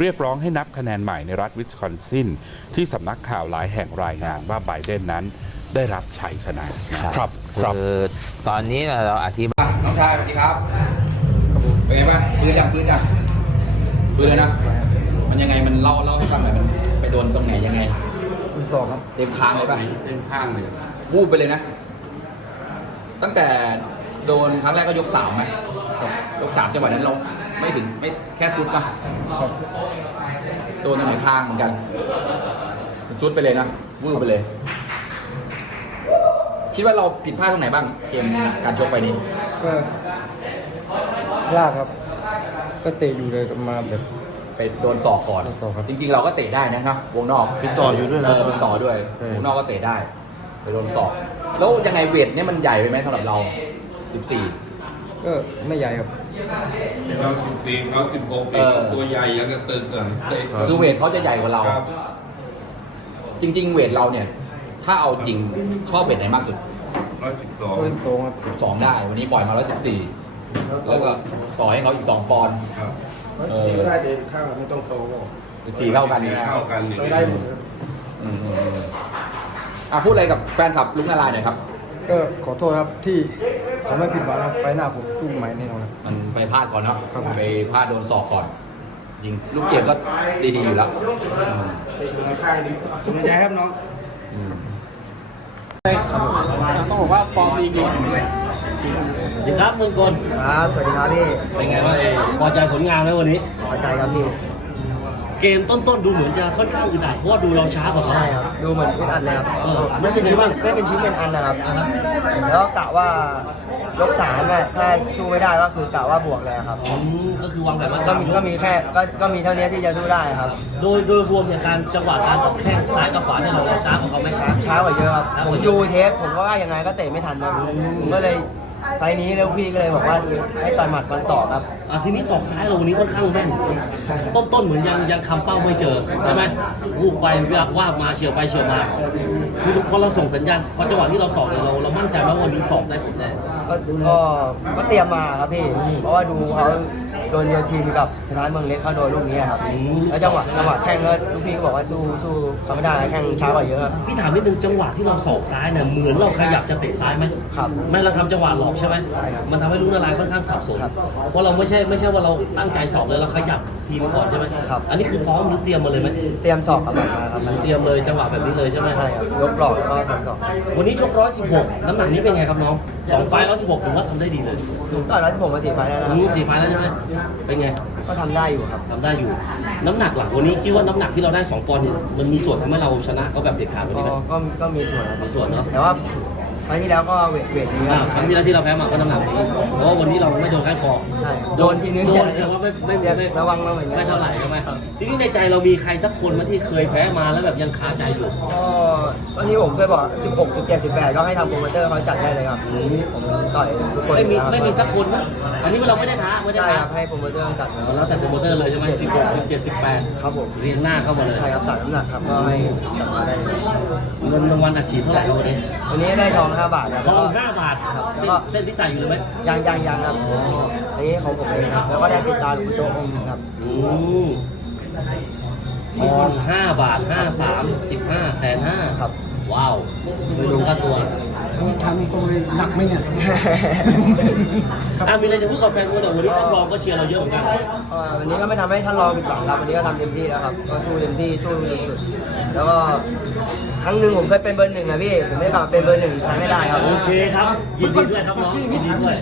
เรียกร้องให้นับคะแนนใหม่ในรัฐวิสคอนซินที่สำนักข่าวหลายแห่งรายงานว่าไบเดนนั้นได้รับชัยชนะครับครับคือตอนนี้เราอธิบายน้องชายสวัสดีครับเป็นไงบ้างฟื้นยังฟื้นยังฟื้นแล้วนะ มันยังไงมันเล่าเล่าให้ฟังหน่อยมันไปโดนตรงไหนยังไงคุณสองครับเต็มคางเลยป่ะเต็มข้างเลยวูบไปเลยนะ ตั้งแต่โดนครั้งแรกก็ยกสามไหมยกสามจังหวะนั้นลง ไม่ถึงไม่แค่ซุดป่ะครับโดนตรงไหนคางเหมือนกันมัน ซุดไปเลยนะวูบไปเลย คิดว่าเราผิดพลาดตรงไหนบ้างเกมการชกไปนี้ก็ยากครับ ก็เตะอยู่เลยมาแบบ ไปโดนศอกก่อนโดนศอกครับจริงๆเราก็เตะได้นะเนาะวงนอกเป็นต่ออยู่ด้วยนะ เออเป็นต่อด้วยใช่วงนอกก็เตะได้ ไปโดนศอก แล้วยังไงเวทเนี่ยมันใหญ่ไปไหมสำหรับเรา 14 ก็ไม่ใหญ่ครับเราสิบสี่เขาสิบหกเอเด็กอตัวใหญ่ยังจะตึกกันเตะคือเวทเขาจะใหญ่กว่าเรา ครับจริง ๆ เวทเราเนี่ย ถ้าเอาจริงชอบเวทไหนมากสุด ร้อยสิบสองก็เป็นสองครับ12 ได้ วันนี้ปล่อยมา 114 แล้วก็ต่อให้เขาอีก 2 ปอนด์ครับเออไม่ได้เด็กข้างไม่ต้องโตก็สี่เท่ากันนะเท่ากันอย่างไม่นี้ได้หมดครับ อืมอะพูดอะไรกับแฟนคลับลุกนาลายหน่อยครับ ก็ขอโทษครับที่ผมไม่ผิดหวังครับไฟล์หน้าผมสู้ใหม่แน่นอนครับ มันไปพลาดก่อนเนาะครับ ไปพลาดโดนศอกก่อน ยิงลูกเกมก็ดีๆอยู่แล้วอืมเตะอยู่ในข้างนี้อืมต้องบอกว่าฟอร์มดีจริงด้วยสวัสดีครับเมืองกลครับสวัสดีครับพี่เป็นไงบ้างพอใจผลงานไหมวันนี้พอใจครับพี่ เกมต้นๆดูเหมือนจะค่อนข้างอึดอัดเพราะว่าดูเราช้ากว่าเขา ใช่ครับ ดูเหมือนเป็นอันเลยครับเออไม่ใช่ชิ้นเป็นไม่เป็นชิ้นเป็นอันนะครับ อ่าฮะ แล้วก็กะว่ายกสามเนี่ยถ้าสู้ไม่ได้ก็คือกะว่าบวกเลยครับ อืมก็คือวางแผนมาก็สามมีก็มีแค่ก็ก็มีเท่านี้ที่จะสู้ได้ครับ โดยโดยรวมเนี่ยการจังหวะการออกแข้งซ้ายกับขวาเนี่ยเราเราช้ากว่าเขาไหมช้าช้ากว่าเยอะครับ ช้ากผว่ามเยอะ ดูเทปผมก็ว่ายังไงก็เตะไม่ทันนะผมก็เลย ไฟล์นี้แล้วพี่ก็เลยบอกว่าให้ต่อยหมัดฟันศอกครับ อะทีนี้ศอกซ้ายเราวันนี้ค่อนข้างแม่น ต้นๆเหมือนยังยังคำเป้าไม่เจอใช่ไหมลูกไปว่าว่ามาเฉียวไปเฉียวมาคือพอเราส่งสัญญาณพอจังหวะที่เราสอบเนี่ยเราเรามั่นใจไหมว่าวันนี้สอบได้ผลแน่ก็ก็ก็เตรียมมาครับพี่ เพราะว่าดูเขา โดนโยทีมกับสถานเมืองเล็กเขาโดนลูกนี้ครับอืมแล้วจังหวะจังหวะแข่งก็ลูกพี่ก็บอกว่าสู้สู้เขาไม่ได้แข่งช้ากว่าเยอะครับ พี่ถามนิดนึงจังหวะที่เราสอกซ้ายเนี่ยเหมือนเราขยับจะเตะซ้ายไหมครับไม่เราทำจังหวะหลอกใช่ไหมใช่ครับมันทำให้ลูกละลายค่อนข้างสับสนครับเพราะเราไม่ใช่ไม่ใช่ว่าเราตั้งใจสอบเลยเราขยับทีนึงก่อนใช่ไหมครับ อันนี้คือซ้อมหรือเตรียมมาเลยไหมเตรียมสอบครับมาครับเตรียมเลยจังหวะแบบนี้เลยใช่ไหมใช่ครับยกหลอกแล้วก็ฟันศอกวันนี้ชกร้อยสิบหกน้ำหนักนี้เป็นไงครับน้องสองไฟร้อยสิบหกถือว่าทำได้ดีเลยต่อยร้อยสิบหกมาสี่ไฟล์แล้วนะอืมสี่ไฟล์แล้วใช่ไหมเป็นไงก็ทำได้อยู่ครับ ทำได้อยู่ น้ำหนักหลักวันนี้คิดว่าน้ำหนักที่เราได้สองปอนด์เนี่ยมันมีส่วนทำให้เราชนะเขาแบบเด็ดขาดวันก็นี้ไหมก็ก็มีส่วนครับมีส่วนเนาะแต่ว่า ไฟล์ที่แล้วก็เวทเวทนี้คอ่ารับครั้งที่แล้วที่เราแพ้มาก็น้ำหนักนี้เพราะว่าวันนี้เราไม่โดนก้านคอใช่โดนทีนึงโดนแต่ว่าไม่ไม่ไม่ไม่ระวังระวังไม่เท่าไหร่ใช่ไหมทีนี้ในใจเรามีใครสักคนไหมาที่เคยแพ้มาแล้วแบบยังคาใจอยู่ก็ก็ที่ผมเคยบอกสิบหกสิบเจ็ดสิบแปดก็ให้ทางโปรโมเตอร์เขาจัดได้เลยครับผมต่อยทุกคนไม่มีนะครับไม่มีสักคนนะอันนี้เราไม่ได้ท้าไม่ได้ใช่ท้าครับให้โปรโมเตอร์จัดอ๋อแล้วแต่โปรโมเตอร์เลยใช่ไหมสิบหกสิบเจ็ดสิบแปดครับผมเรียงหน้าเข้ามาเลยใช่ครับสามน้ำหนักครับก็ให้จัดมาได้เลยเงินรางวัลอาชีพเท่าไหร่ครับวันนี้วันนี้ได้ทอง5 บาทครับทองห้าบาทครับเส้นแล้วก็เส้นที่ใส่อยู่เลยไหมยังยังยังครับอ๋ออันนี้ของผมเองครับแล้วก็ได้ปิดตาหลวงปู่โตองค์หนึ่งครับอืมทองห้าบาทห้าสามสิบห้าแสนห้าครับ ว้าวไม่รู้ค่าตัวทำตรงเลยหนักไหมเนี่ย อะมีอะไรจะพูดกับแฟนมวยหน่อยวันนี้ท่านรองก็เชียร์เราเยอะเหมือนกันก็วันนี้ก็ไม่ทำให้ท่านรองผิดหวังครับวันนี้ก็ทำเต็มที่แล้วครับ ก็สู้เต็มที่สู้สุดๆแล้วก็ ครั้งหนึ่งผมเคยเป็นเบอร์หนึ่งนะพี่ ผมไม่กลับมาเป็นเบอร์หนึ่งอีกครั้งให้ได้ครับ โอเคครับ ยินดีด้วยครับน้องยินดีด้วย